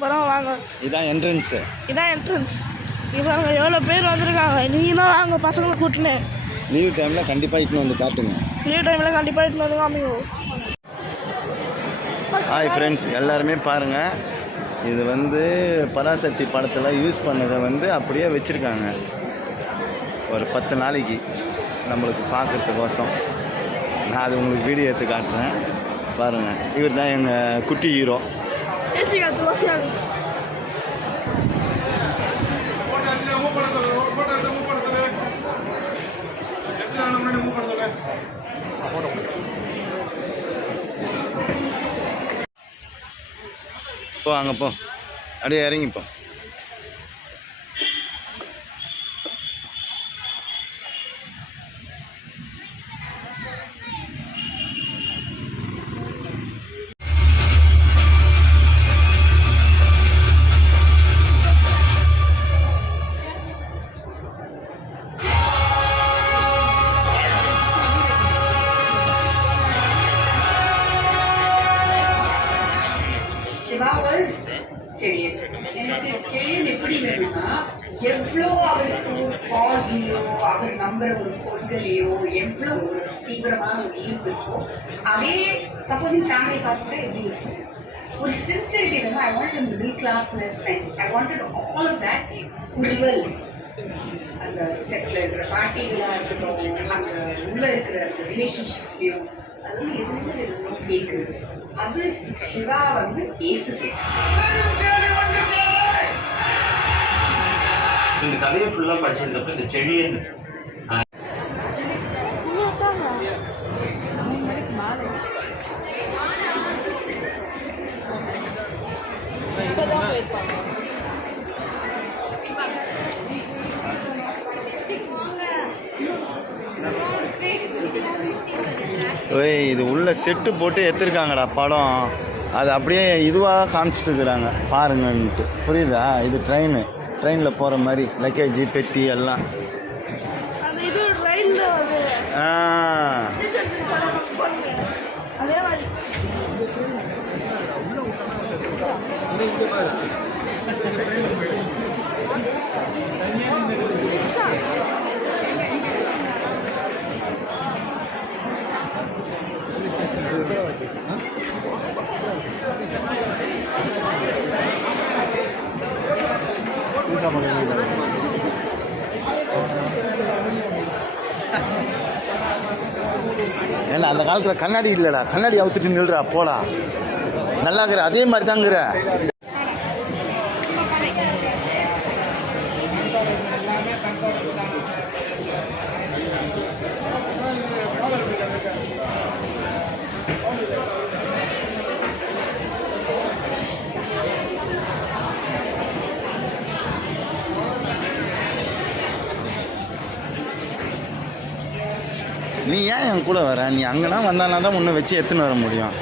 போகிறோம் வாங்க. இதான் என்ட்ரன்ஸு இதான் என்ட்ரன்ஸ் இவங்க எவ்வளோ பேர் வந்திருக்காங்க? நீங்களும் வாங்க பசங்களை கூட்டினு லீவ் டைமில் கண்டிப்பாக இட்டுன்னு வந்து காட்டுங்க. லீவ் டைமில் கண்டிப்பாக இட்டுன்னு வந்து காமிங்க. ஹாய் ஃப்ரெண்ட்ஸ் எல்லாருமே பாருங்கள் இது வந்து பராசக்தி படத்தில் யூஸ் பண்ணதை வந்து அப்படியே வச்சுருக்காங்க. ஒரு பத்து நாளைக்கு நம்மளுக்கு பார்க்குறதுக்கோசம் நான் அது உங்களுக்கு வீடியோ எடுத்து காட்டுறேன். பாருங்கள் இவர் தான் எங்கள் குட்டி ஹீரோ ஏசி காத்து போ அங்கே போ. அப்படியே இறங்கிப்போம் எனக்கு செழியன் எப்படி வேணும்னா எவ்வளோ அவருக்கு ஒரு காஸ்லையோ அவர் நம்புற ஒரு கொள்கையிலையோ எவ்வளோ ஒரு தீவிரமான ஒரு ஈர்ப்பு இருக்கோ அதே சப்போஸ் ஃபேமிலி பார்த்துட்டா எப்படி இருக்கும்? ஒரு சின்சியரிட்டி வேணும்? I want middle classness and I wanted all of that rival அந்த செட்டில் இருக்கிற பாட்டிகளாக இருக்கட்டும் அந்த உள்ளே இருக்கிற அந்த ரிலேஷன்ஷிப்ஸ்லையும் அது வந்து எதுவுமே ஃபேக்கர்ஸ் அது சிவா வந்து பேசுது இந்த கதையை ஃபுல்லா படிச்சதுக்கப்புறம் இந்த செழியன் ஓய் இது உள்ள செட்டு போட்டு எடுத்துருக்காங்கடா படம். அது அப்படியே இதுவாக காமிச்சிட்டு இருக்கிறாங்க. பாருங்கன்ட்டு புரியுதா? இது ட்ரெயின் ட்ரெயினில் போகிற மாதிரி லக்கேஜ் பெட்டி எல்லாம். அதே மாதிரி. ஏன்னா அந்த காலத்தில் கண்ணாடி இல்லைடா. கண்ணாடி அவுத்துட்டு நில்றா போடா. நல்லாங்கிற அதே மாதிரி தாங்கிற நீ ஏன் என் கூட வர? நீ அங்கெல்லாம் வந்தாலும் தான் உன்னை வச்சு எடுத்துன்னு வர முடியும்.